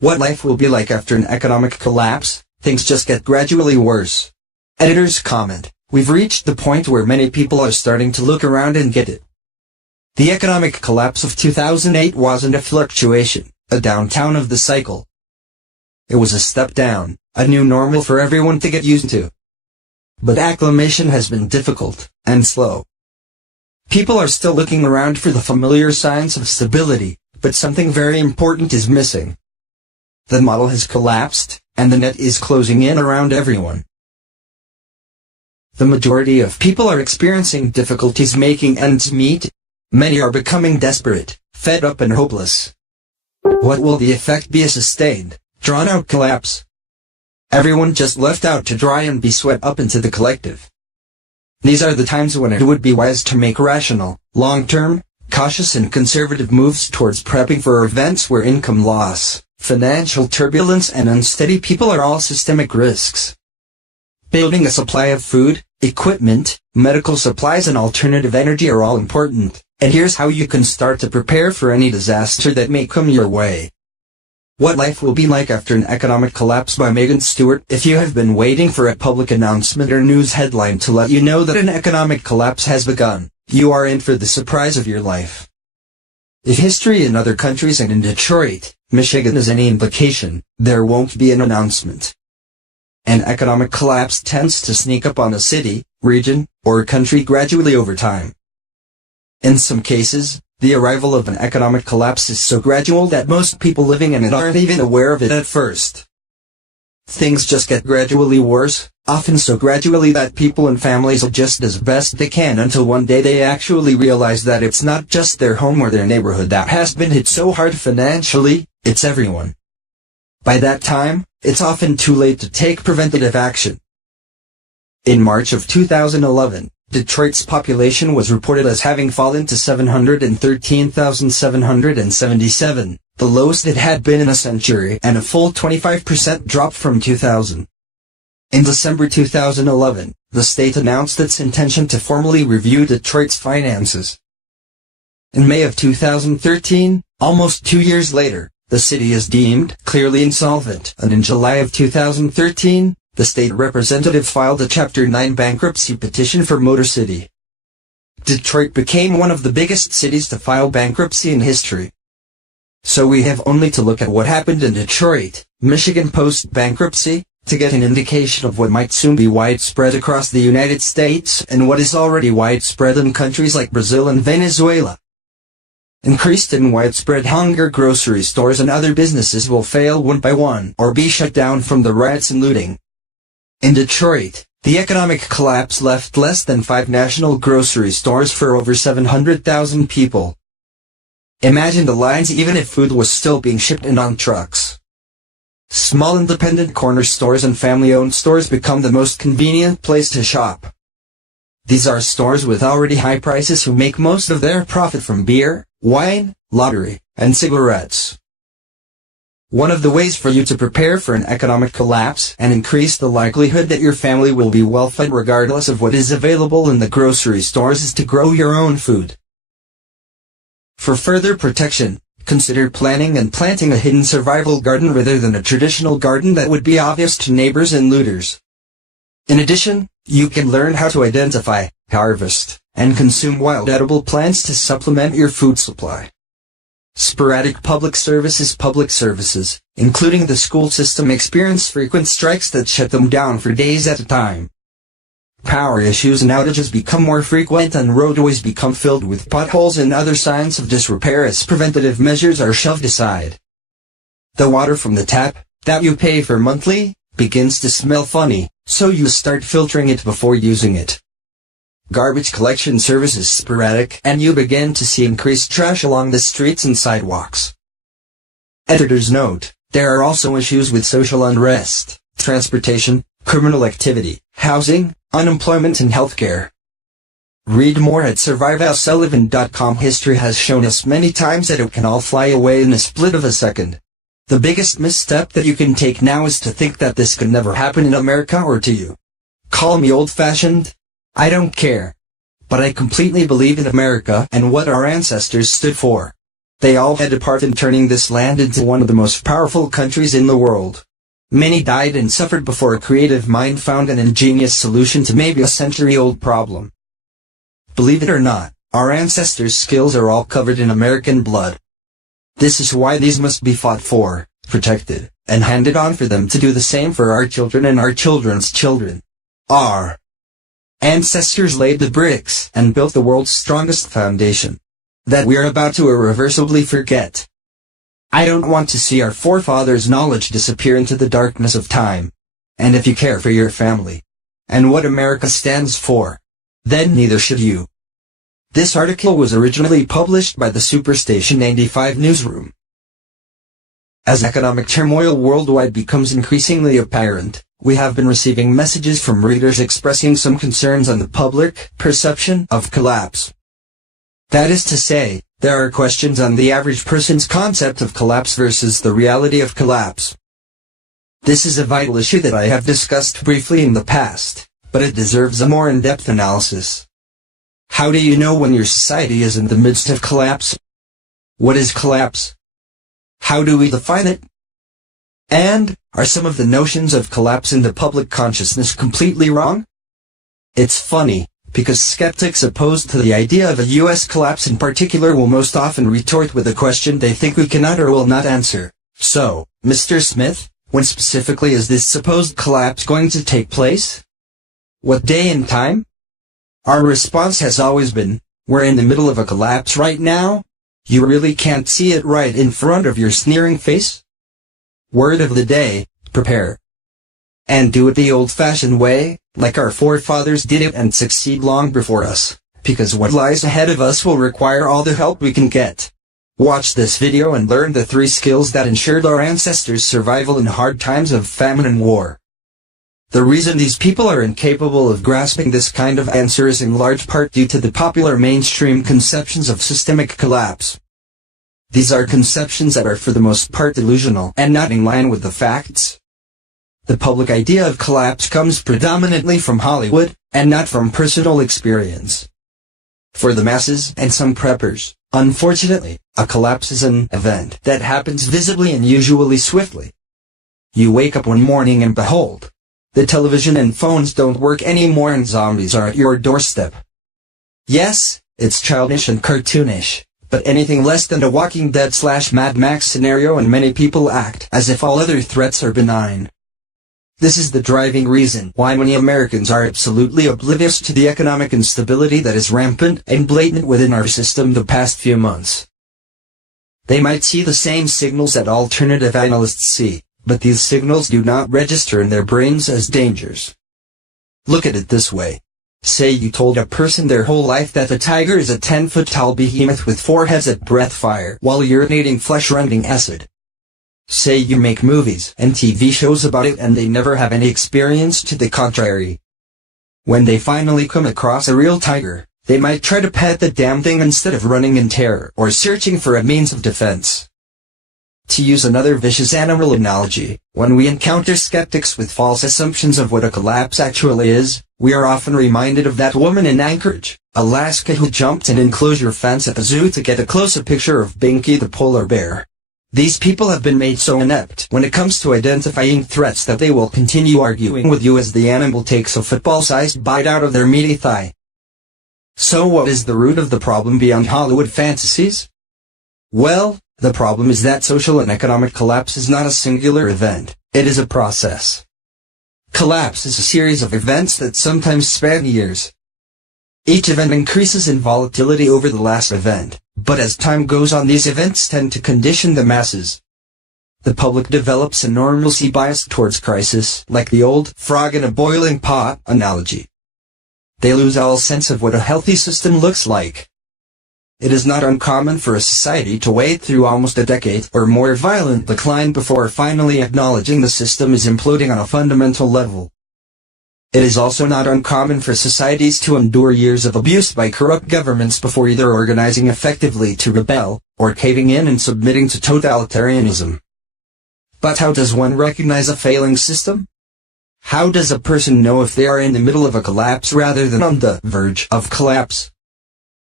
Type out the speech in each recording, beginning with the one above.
What life will be like after an economic collapse? Things just get gradually worse. Editor's comment: we've reached the point where many people are starting to look around and get it. The economic collapse of 2008 wasn't a fluctuation, a downtown of the cycle. It was a step down, a new normal for everyone to get used to. But acclimation has been difficult, and slow. People are still looking around for the familiar signs of stability, but something very important is missing. The model has collapsed, and the net is closing in around everyone. The majority of people are experiencing difficulties making ends meet. Many are becoming desperate, fed up and hopeless. What will the effect be? A sustained, drawn-out collapse? Everyone just left out to dry and be swept up into the collective. These are the times when it would be wise to make rational, long-term, cautious and conservative moves towards prepping for events where income loss, financial turbulence and unsteady people are all systemic risks. Building a supply of food, equipment, medical supplies and alternative energy are all important, and here's how you can start to prepare for any disaster that may come your way. What life will be like after an economic collapse by Megan Stewart. If you have been waiting for a public announcement or news headline to let you know that an economic collapse has begun, you are in for the surprise of your life. If history in other countries and in Detroit, Michigan is any indication, there won't be an announcement. An economic collapse tends to sneak up on a city, region, or country gradually over time. In some cases, the arrival of an economic collapse is so gradual that most people living in it aren't even aware of it at first. Things just get gradually worse, often so gradually that people and families adjust as best they can until one day they actually realize that it's not just their home or their neighborhood that has been hit so hard financially, it's everyone. By that time, it's often too late to take preventative action. In March of 2011, Detroit's population was reported as having fallen to 713,777, the lowest it had been in a century and a full 25% drop from 2000. In December 2011, the state announced its intention to formally review Detroit's finances. In May of 2013, almost 2 years later, the city is deemed clearly insolvent, and in July of 2013, the state representative filed a Chapter 9 bankruptcy petition for Motor City. Detroit became one of the biggest cities to file bankruptcy in history. So we have only to look at what happened in Detroit, Michigan post-bankruptcy, to get an indication of what might soon be widespread across the United States and what is already widespread in countries like Brazil and Venezuela. Increased and widespread hunger. Grocery stores and other businesses will fail one by one or be shut down from the riots and looting. In Detroit, the economic collapse left less than 5 national grocery stores for over 700,000 people. Imagine the lines even if food was still being shipped in on trucks. Small independent corner stores and family-owned stores become the most convenient place to shop. These are stores with already high prices who make most of their profit from beer, wine, lottery, and cigarettes. One of the ways for you to prepare for an economic collapse and increase the likelihood that your family will be well fed regardless of what is available in the grocery stores is to grow your own food. For further protection, consider planning and planting a hidden survival garden rather than a traditional garden that would be obvious to neighbors and looters. In addition, you can learn how to identify, harvest, and consume wild edible plants to supplement your food supply. Sporadic public services, including the school system, experience frequent strikes that shut them down for days at a time. Power issues and outages become more frequent and roadways become filled with potholes and other signs of disrepair as preventative measures are shoved aside. The water from the tap, that you pay for monthly, begins to smell funny, so you start filtering it before using it. Garbage collection service is sporadic, and you begin to see increased trash along the streets and sidewalks. Editor's note: there are also issues with social unrest, transportation, criminal activity, housing, unemployment and healthcare. Read more at survivealsullivan.com. History has shown us many times that it can all fly away in a split of a second. The biggest misstep that you can take now is to think that this could never happen in America or to you. Call me old-fashioned. I don't care. But I completely believe in America and what our ancestors stood for. They all had a part in turning this land into one of the most powerful countries in the world. Many died and suffered before a creative mind found an ingenious solution to maybe a century-old problem. Believe it or not, our ancestors' skills are all covered in American blood. This is why these must be fought for, protected, and handed on for them to do the same for our children and our children's children. Our ancestors laid the bricks and built the world's strongest foundation that we are about to irreversibly forget. I don't want to see our forefathers' knowledge disappear into the darkness of time. And if you care for your family and what America stands for, then neither should you. This article was originally published by the Superstation 95 newsroom. As economic turmoil worldwide becomes increasingly apparent, we have been receiving messages from readers expressing some concerns on the public perception of collapse. That is to say, there are questions on the average person's concept of collapse versus the reality of collapse. This is a vital issue that I have discussed briefly in the past, but it deserves a more in-depth analysis. How do you know when your society is in the midst of collapse? What is collapse? How do we define it? And, are some of the notions of collapse in the public consciousness completely wrong? It's funny, because skeptics opposed to the idea of a U.S. collapse in particular will most often retort with a question they think we cannot or will not answer. So, Mr. Smith, when specifically is this supposed collapse going to take place? What day and time? Our response has always been, we're in the middle of a collapse right now. You really can't see it right in front of your sneering face? Word of the day, prepare. And do it the old-fashioned way, like our forefathers did it and succeed long before us, because what lies ahead of us will require all the help we can get. Watch this video and learn the 3 skills that ensured our ancestors' survival in hard times of famine and war. The reason these people are incapable of grasping this kind of answer is in large part due to the popular mainstream conceptions of systemic collapse. These are conceptions that are for the most part delusional and not in line with the facts. The public idea of collapse comes predominantly from Hollywood, and not from personal experience. For the masses and some preppers, unfortunately, a collapse is an event that happens visibly and usually swiftly. You wake up one morning and behold, the television and phones don't work anymore and zombies are at your doorstep. Yes, it's childish and cartoonish, but anything less than a Walking Dead / Mad Max scenario and many people act as if all other threats are benign. This is the driving reason why many Americans are absolutely oblivious to the economic instability that is rampant and blatant within our system the past few months. They might see the same signals that alternative analysts see, but these signals do not register in their brains as dangers. Look at it this way. Say you told a person their whole life that a tiger is a 10-foot tall behemoth with 4 heads at breath fire while urinating flesh-rending acid. Say you make movies and TV shows about it and they never have any experience to the contrary. When they finally come across a real tiger, they might try to pet the damn thing instead of running in terror or searching for a means of defense. To use another vicious animal analogy, when we encounter skeptics with false assumptions of what a collapse actually is, we are often reminded of that woman in Anchorage, Alaska who jumped an enclosure fence at the zoo to get a closer picture of Binky the polar bear. These people have been made so inept when it comes to identifying threats that they will continue arguing with you as the animal takes a football-sized bite out of their meaty thigh. So what is the root of the problem beyond Hollywood fantasies? Well, the problem is that social and economic collapse is not a singular event, it is a process. Collapse is a series of events that sometimes span years. Each event increases in volatility over the last event, but as time goes on these events tend to condition the masses. The public develops a normalcy bias towards crisis, like the old frog in a boiling pot analogy. They lose all sense of what a healthy system looks like. It is not uncommon for a society to wade through almost a decade or more violent decline before finally acknowledging the system is imploding on a fundamental level. It is also not uncommon for societies to endure years of abuse by corrupt governments before either organizing effectively to rebel, or caving in and submitting to totalitarianism. But how does one recognize a failing system? How does a person know if they are in the middle of a collapse rather than on the verge of collapse?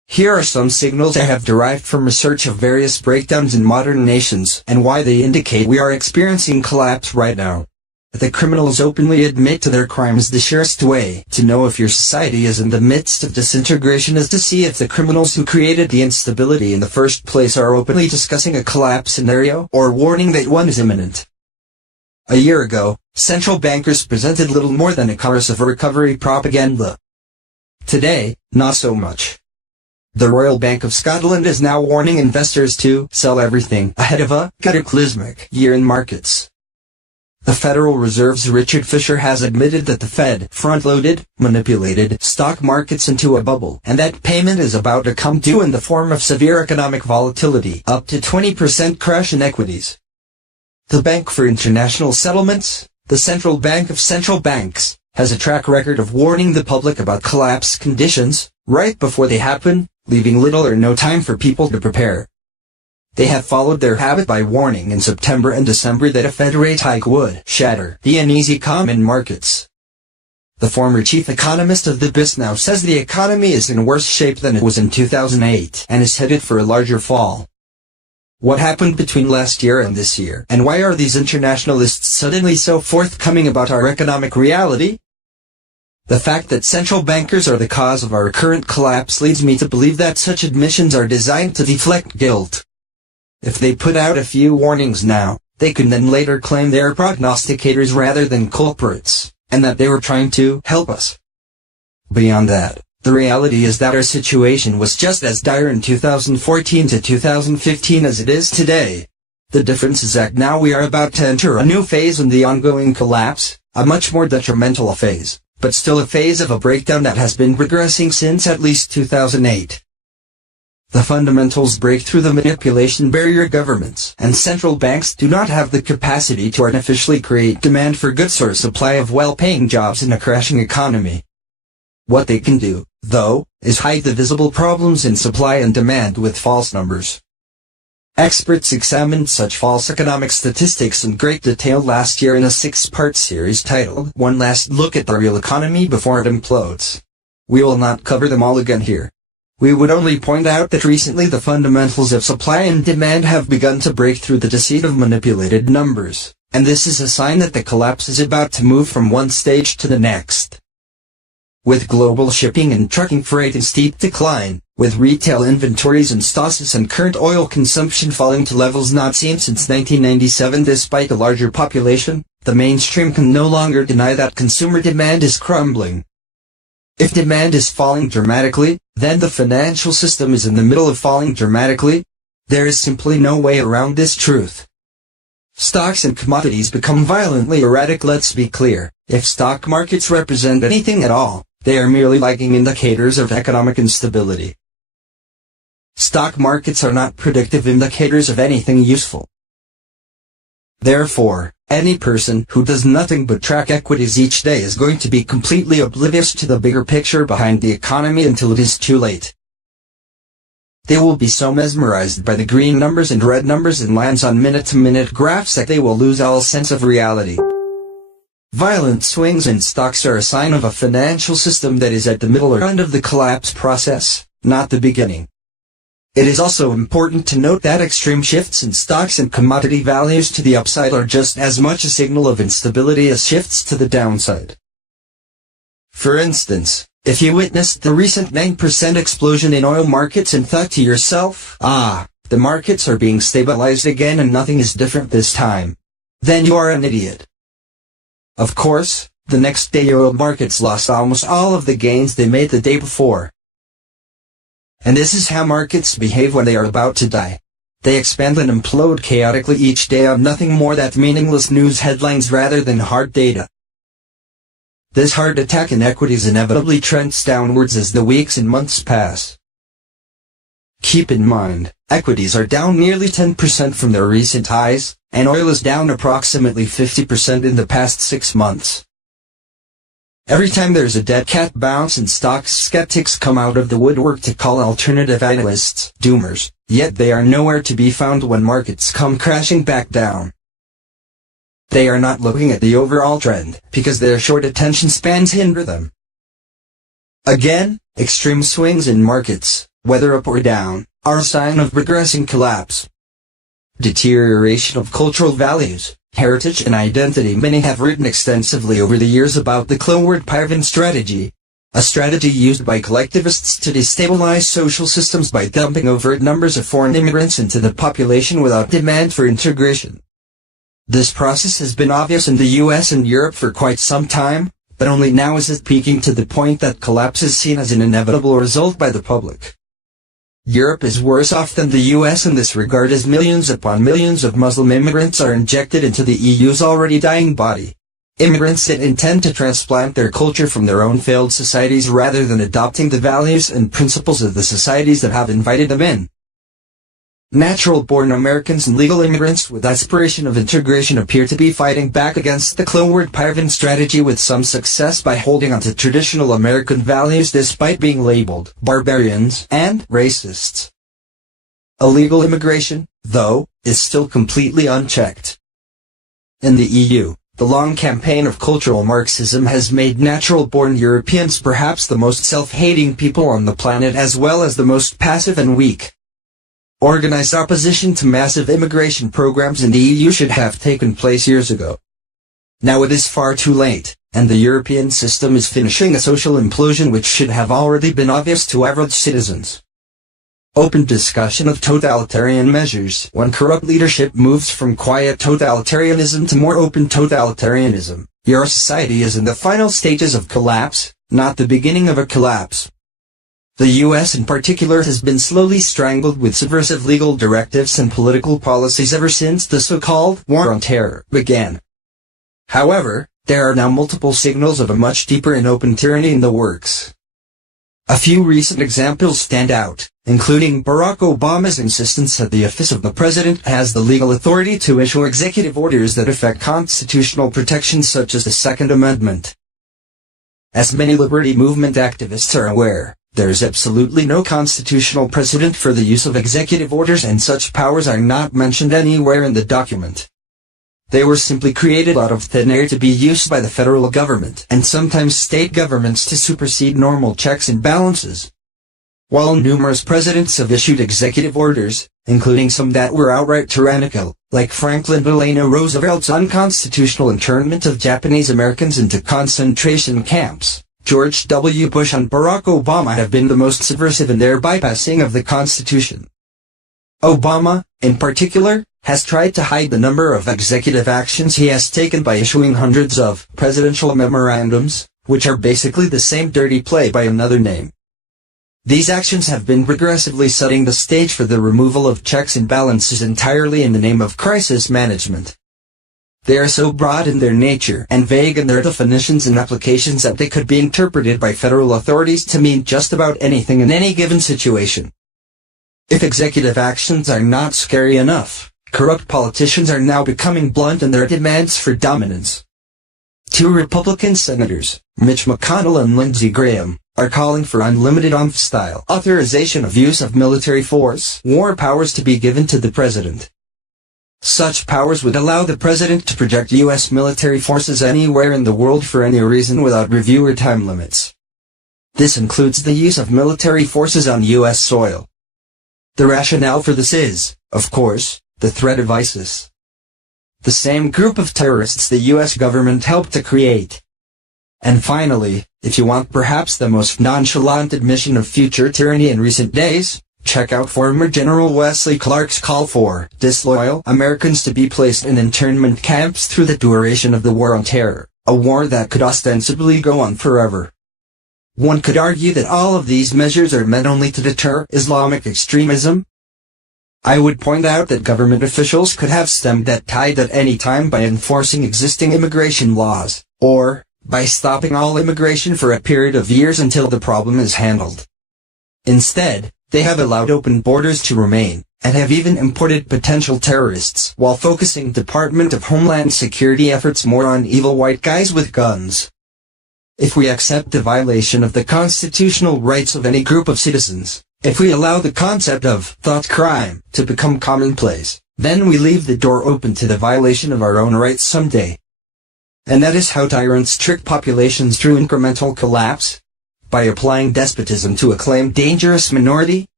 Here are some signals I have derived from research of various breakdowns in modern nations and why they indicate we are experiencing collapse right now. The criminals openly admit to their crimes. The surest way to know if your society is in the midst of disintegration is to see if the criminals who created the instability in the first place are openly discussing a collapse scenario or warning that one is imminent. A year ago, central bankers presented little more than a chorus of recovery propaganda. Today, not so much. The Royal Bank of Scotland is now warning investors to sell everything ahead of a cataclysmic year in markets. The Federal Reserve's Richard Fisher has admitted that the Fed front-loaded, manipulated stock markets into a bubble, and that payment is about to come due in the form of severe economic volatility, up to 20% crash in equities. The Bank for International Settlements, the central bank of central banks, has a track record of warning the public about collapse conditions right before they happen, leaving little or no time for people to prepare. They have followed their habit by warning in September and December that a Fed rate hike would shatter the uneasy calm in markets. The former chief economist of the BIS now says the economy is in worse shape than it was in 2008 and is headed for a larger fall. What happened between last year and this year, and why are these internationalists suddenly so forthcoming about our economic reality? The fact that central bankers are the cause of our current collapse leads me to believe that such admissions are designed to deflect guilt. If they put out a few warnings now, they can then later claim they are prognosticators rather than culprits, and that they were trying to help us. Beyond that, the reality is that our situation was just as dire in 2014 to 2015 as it is today. The difference is that now we are about to enter a new phase in the ongoing collapse, a much more detrimental phase, but still a phase of a breakdown that has been progressing since at least 2008. The fundamentals break through the manipulation barrier. Governments and central banks do not have the capacity to artificially create demand for goods or a supply of well-paying jobs in a crashing economy. What they can do, though, is hide the visible problems in supply and demand with false numbers. Experts examined such false economic statistics in great detail last year in a 6-part series titled One Last Look at the Real Economy Before It Implodes. We will not cover them all again here. We would only point out that recently the fundamentals of supply and demand have begun to break through the deceit of manipulated numbers, and this is a sign that the collapse is about to move from one stage to the next. With global shipping and trucking freight in steep decline, with retail inventories in stasis and current oil consumption falling to levels not seen since 1997 despite a larger population, the mainstream can no longer deny that consumer demand is crumbling. If demand is falling dramatically, then the financial system is in the middle of falling dramatically. There is simply no way around this truth. Stocks and commodities become violently erratic. Let's be clear, if stock markets represent anything at all, they are merely lagging indicators of economic instability. Stock markets are not predictive indicators of anything useful. Therefore, any person who does nothing but track equities each day is going to be completely oblivious to the bigger picture behind the economy until it is too late. They will be so mesmerized by the green numbers and red numbers and lines on minute-to-minute graphs that they will lose all sense of reality. Violent swings in stocks are a sign of a financial system that is at the middle or end of the collapse process, not the beginning. It is also important to note that extreme shifts in stocks and commodity values to the upside are just as much a signal of instability as shifts to the downside. For instance, if you witnessed the recent 9% explosion in oil markets and thought to yourself, the markets are being stabilized again and nothing is different this time, then you are an idiot. Of course, the next day oil markets lost almost all of the gains they made the day before. And this is how markets behave when they are about to die. They expand and implode chaotically each day on nothing more than meaningless news headlines rather than hard data. This heart attack in equities inevitably trends downwards as the weeks and months pass. Keep in mind, equities are down nearly 10% from their recent highs, and oil is down approximately 50% in the past 6 months. Every time there's a dead cat bounce in stocks, skeptics come out of the woodwork to call alternative analysts doomers, yet they are nowhere to be found when markets come crashing back down. They are not looking at the overall trend, because their short attention spans hinder them. Again, extreme swings in markets, whether up or down, are a sign of regressing collapse. Deterioration of cultural values, heritage and identity. Many have written extensively over the years about the Clonward-Pirvin strategy, a strategy used by collectivists to destabilize social systems by dumping overt numbers of foreign immigrants into the population without demand for integration. This process has been obvious in the US and Europe for quite some time, but only now is it peaking to the point that collapse is seen as an inevitable result by the public. Europe is worse off than the US in this regard, as millions upon millions of Muslim immigrants are injected into the EU's already dying body. Immigrants that intend to transplant their culture from their own failed societies rather than adopting the values and principles of the societies that have invited them in. Natural-born Americans and legal immigrants with aspiration of integration appear to be fighting back against the Clonward-Pirvin strategy with some success by holding on to traditional American values despite being labeled barbarians and racists. Illegal immigration, though, is still completely unchecked. In the EU, the long campaign of cultural Marxism has made natural-born Europeans perhaps the most self-hating people on the planet, as well as the most passive and weak. Organized opposition to massive immigration programs in the EU should have taken place years ago. Now it is far too late, and the European system is finishing a social implosion which should have already been obvious to average citizens. Open discussion of totalitarian measures. When corrupt leadership moves from quiet totalitarianism to more open totalitarianism, your society is in the final stages of collapse, not the beginning of a collapse. The US in particular has been slowly strangled with subversive legal directives and political policies ever since the so-called War on Terror began. However, there are now multiple signals of a much deeper and open tyranny in the works. A few recent examples stand out, including Barack Obama's insistence that the office of the president has the legal authority to issue executive orders that affect constitutional protections such as the Second Amendment. As many liberty movement activists are aware, there is absolutely no constitutional precedent for the use of executive orders, and such powers are not mentioned anywhere in the document. They were simply created out of thin air to be used by the federal government and sometimes state governments to supersede normal checks and balances. While numerous presidents have issued executive orders, including some that were outright tyrannical, like Franklin Delano Roosevelt's unconstitutional internment of Japanese Americans into concentration camps, George W. Bush and Barack Obama have been the most subversive in their bypassing of the Constitution. Obama, in particular, has tried to hide the number of executive actions he has taken by issuing hundreds of presidential memorandums, which are basically the same dirty play by another name. These actions have been regressively setting the stage for the removal of checks and balances entirely in the name of crisis management. They are so broad in their nature and vague in their definitions and applications that they could be interpreted by federal authorities to mean just about anything in any given situation. If executive actions are not scary enough, corrupt politicians are now becoming blunt in their demands for dominance. Two Republican senators, Mitch McConnell and Lindsey Graham, are calling for unlimited OMF-style authorization of use of military force, war powers to be given to the president. Such powers would allow the president to project U.S. military forces anywhere in the world for any reason without review or time limits. This includes the use of military forces on U.S. soil. The rationale for this is, of course, the threat of ISIS, the same group of terrorists the U.S. government helped to create. And finally, if you want perhaps the most nonchalant admission of future tyranny in recent days, check out former General Wesley Clark's call for disloyal Americans to be placed in internment camps through the duration of the War on Terror, a war that could ostensibly go on forever. One could argue that all of these measures are meant only to deter Islamic extremism. I would point out that government officials could have stemmed that tide at any time by enforcing existing immigration laws, or by stopping all immigration for a period of years until the problem is handled. Instead, they have allowed open borders to remain, and have even imported potential terrorists while focusing Department of Homeland Security efforts more on evil white guys with guns. If we accept the violation of the constitutional rights of any group of citizens, if we allow the concept of thought crime to become commonplace, then we leave the door open to the violation of our own rights someday. And that is how tyrants trick populations through incremental collapse, by applying despotism to a claimed dangerous minority,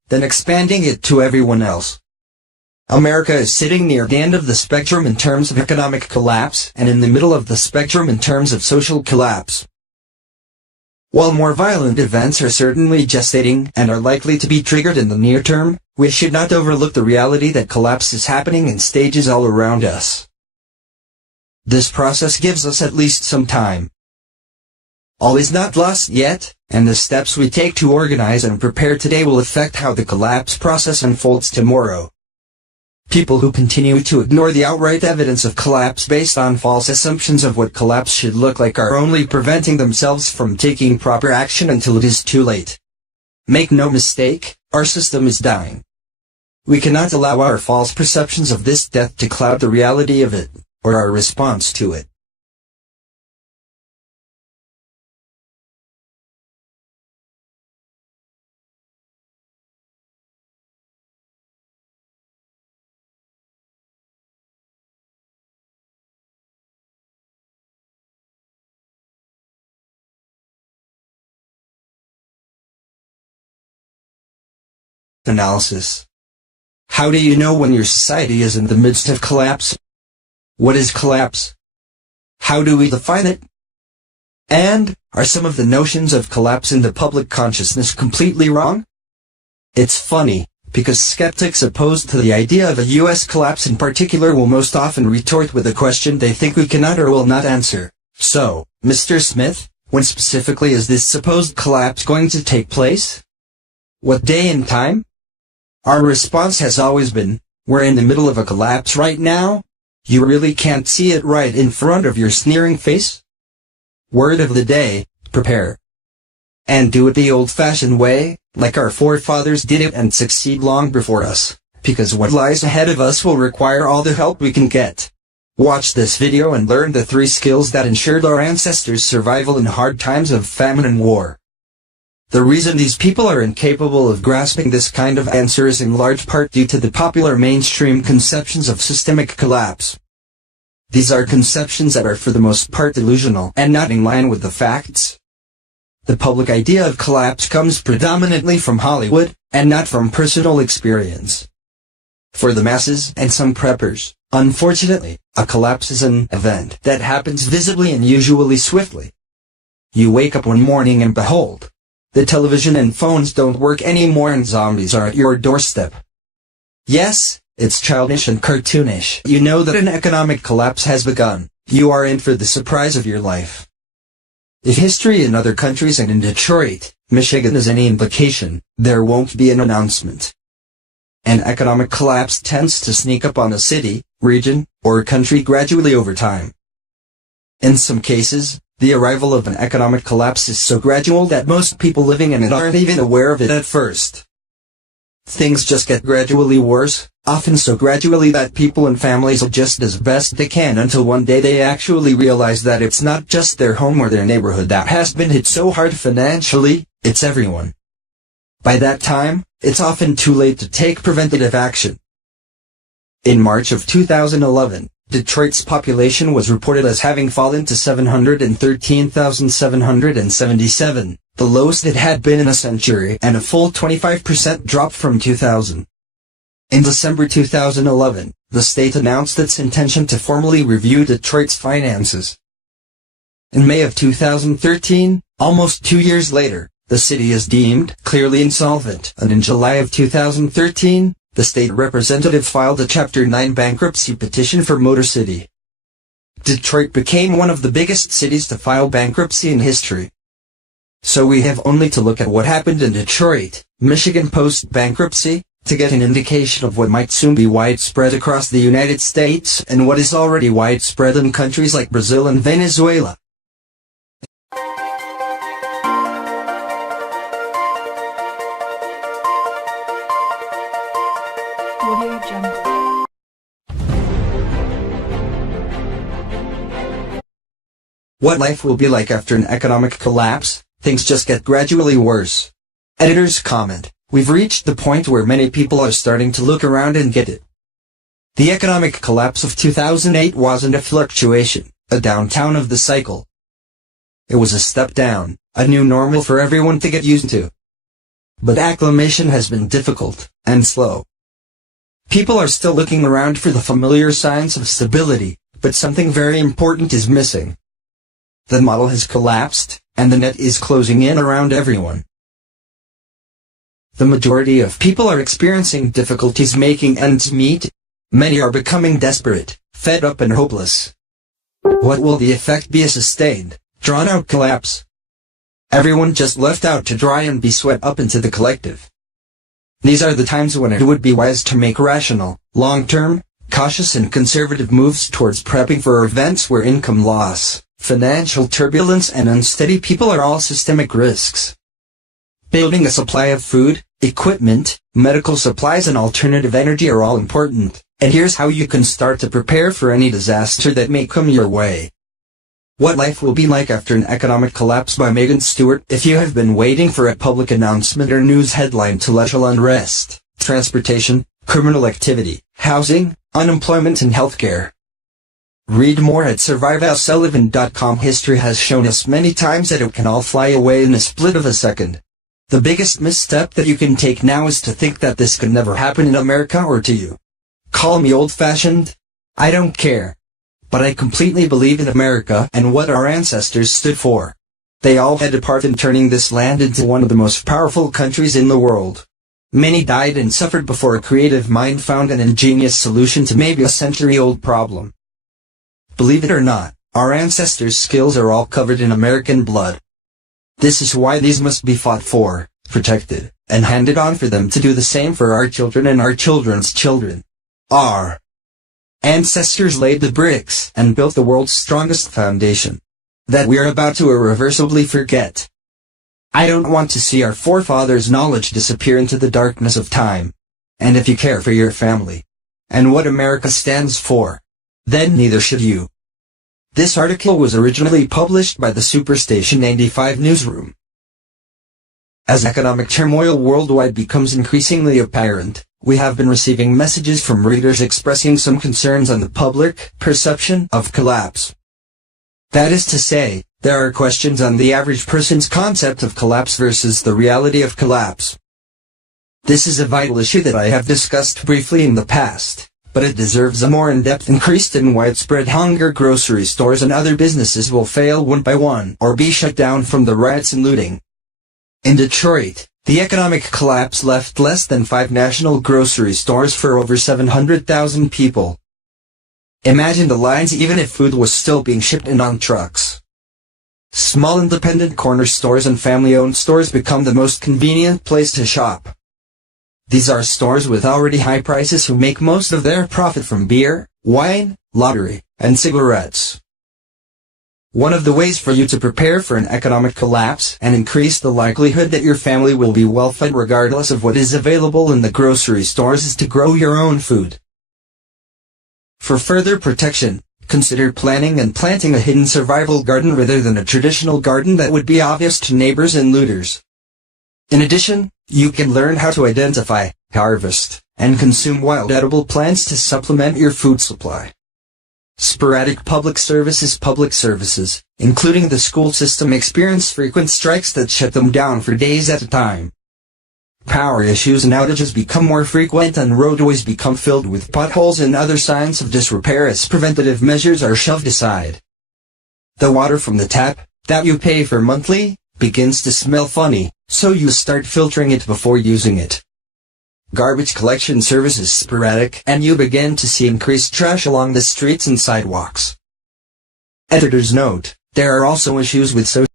then expanding it to everyone else. America is sitting near the end of the spectrum in terms of economic collapse and in the middle of the spectrum in terms of social collapse. While more violent events are certainly gestating and are likely to be triggered in the near term, we should not overlook the reality that collapse is happening in stages all around us. This process gives us at least some time. All is not lost yet, and the steps we take to organize and prepare today will affect how the collapse process unfolds tomorrow. People who continue to ignore the outright evidence of collapse based on false assumptions of what collapse should look like are only preventing themselves from taking proper action until it is too late. Make no mistake, our system is dying. We cannot allow our false perceptions of this death to cloud the reality of it, or our response to it. Analysis. How do you know when your society is in the midst of collapse? What is collapse? How do we define it? And, are some of the notions of collapse in the public consciousness completely wrong? It's funny, because skeptics opposed to the idea of a US collapse in particular will most often retort with a question they think we cannot or will not answer. So, Mr. Smith, when specifically is this supposed collapse going to take place? What day and time? Our response has always been, we're in the middle of a collapse right now. You really can't see it right in front of your sneering face? Word of the day, prepare. And do it the old-fashioned way, like our forefathers did it and succeed long before us, because what lies ahead of us will require all the help we can get. Watch this video and learn the 3 skills that ensured our ancestors' survival in hard times of famine and war. The reason these people are incapable of grasping this kind of answer is in large part due to the popular mainstream conceptions of systemic collapse. These are conceptions that are for the most part delusional and not in line with the facts. The public idea of collapse comes predominantly from Hollywood, and not from personal experience. For the masses and some preppers, unfortunately, a collapse is an event that happens visibly and usually swiftly. You wake up one morning and behold, the television and phones don't work anymore and zombies are at your doorstep. Yes, it's childish and cartoonish. You know that an economic collapse has begun. You are in for the surprise of your life. If history in other countries and in Detroit, Michigan is any indication, there won't be an announcement. An economic collapse tends to sneak up on a city, region, or country gradually over time. In some cases, the arrival of an economic collapse is so gradual that most people living in it aren't even aware of it at first. Things just get gradually worse, often so gradually that people and families adjust as best they can until one day they actually realize that it's not just their home or their neighborhood that has been hit so hard financially, it's everyone. By that time, it's often too late to take preventative action. In March of 2011, Detroit's population was reported as having fallen to 713,777, the lowest it had been in a century and a full 25% drop from 2000. In December 2011, the state announced its intention to formally review Detroit's finances. In May of 2013, almost 2 years later, the city is deemed clearly insolvent, and in July of 2013, the state representative filed a Chapter 9 bankruptcy petition for Motor City. Detroit became one of the biggest cities to file bankruptcy in history. So we have only to look at what happened in Detroit, Michigan post-bankruptcy, to get an indication of what might soon be widespread across the United States and what is already widespread in countries like Brazil and Venezuela. Audio Jungle. What life will be like after an economic collapse? Things just get gradually worse. Editor's comment. We've reached the point where many people are starting to look around and get it. The economic collapse of 2008 wasn't a fluctuation, a downtown of the cycle. It was a step down, a new normal for everyone to get used to. but acclimation has been difficult and slow. People are still looking around for the familiar signs of stability, but something very important is missing. The model has collapsed, and the net is closing in around everyone. The majority of people are experiencing difficulties making ends meet. Many are becoming desperate, fed up and hopeless. What will the effect be? A sustained, drawn-out collapse? Everyone just left out to dry and be swept up into the collective. These are the times when it would be wise to make rational, long-term, cautious and conservative moves towards prepping for events where income loss, financial turbulence and unsteady people are all systemic risks. Building a supply of food, equipment, medical supplies and alternative energy are all important, and here's how you can start to prepare for any disaster that may come your way. What life will be like after an economic collapse by Megan Stewart. If you have been waiting for a public announcement or news headline to level unrest, transportation, criminal activity, housing, unemployment and healthcare. Read more at survivealsullivan.com. History has shown us many times that it can all fly away in a split of a second. The biggest misstep that you can take now is to think that this could never happen in America or to you. Call me old-fashioned. I don't care. But I completely believe in America and what our ancestors stood for. They all had a part in turning this land into one of the most powerful countries in the world. Many died and suffered before a creative mind found an ingenious solution to maybe a century-old problem. Believe it or not, our ancestors' skills are all covered in American blood. This is why these must be fought for, protected, and handed on for them to do the same for our children and our children's children. Our ancestors laid the bricks and built the world's strongest foundation that we are about to irreversibly forget. I don't want to see our forefathers' knowledge disappear into the darkness of time. And if you care for your family and what America stands for, then neither should you. This article was originally published by the Superstation 95 newsroom. As economic turmoil worldwide becomes increasingly apparent, we have been receiving messages from readers expressing some concerns on the public perception of collapse. That is to say, there are questions on the average person's concept of collapse versus the reality of collapse. This is a vital issue that I have discussed briefly in the past, but it deserves a more in-depth. Increased and widespread hunger. Grocery stores and other businesses will fail one by one or be shut down from the riots and looting. In Detroit, the economic collapse left less than 5 national grocery stores for over 700,000 people. Imagine the lines even if food was still being shipped in on trucks. Small independent corner stores and family-owned stores become the most convenient place to shop. These are stores with already high prices who make most of their profit from beer, wine, lottery, and cigarettes. One of the ways for you to prepare for an economic collapse and increase the likelihood that your family will be well fed regardless of what is available in the grocery stores is to grow your own food. For further protection, consider planning and planting a hidden survival garden rather than a traditional garden that would be obvious to neighbors and looters. In addition, you can learn how to identify, harvest, and consume wild edible plants to supplement your food supply. Sporadic public services, including the school system, experience frequent strikes that shut them down for days at a time. Power issues and outages become more frequent and roadways become filled with potholes and other signs of disrepair as preventative measures are shoved aside. The water from the tap, that you pay for monthly, begins to smell funny, so you start filtering it before using it. Garbage collection service is sporadic and you begin to see increased trash along the streets and sidewalks. Editor's note: there are also issues with social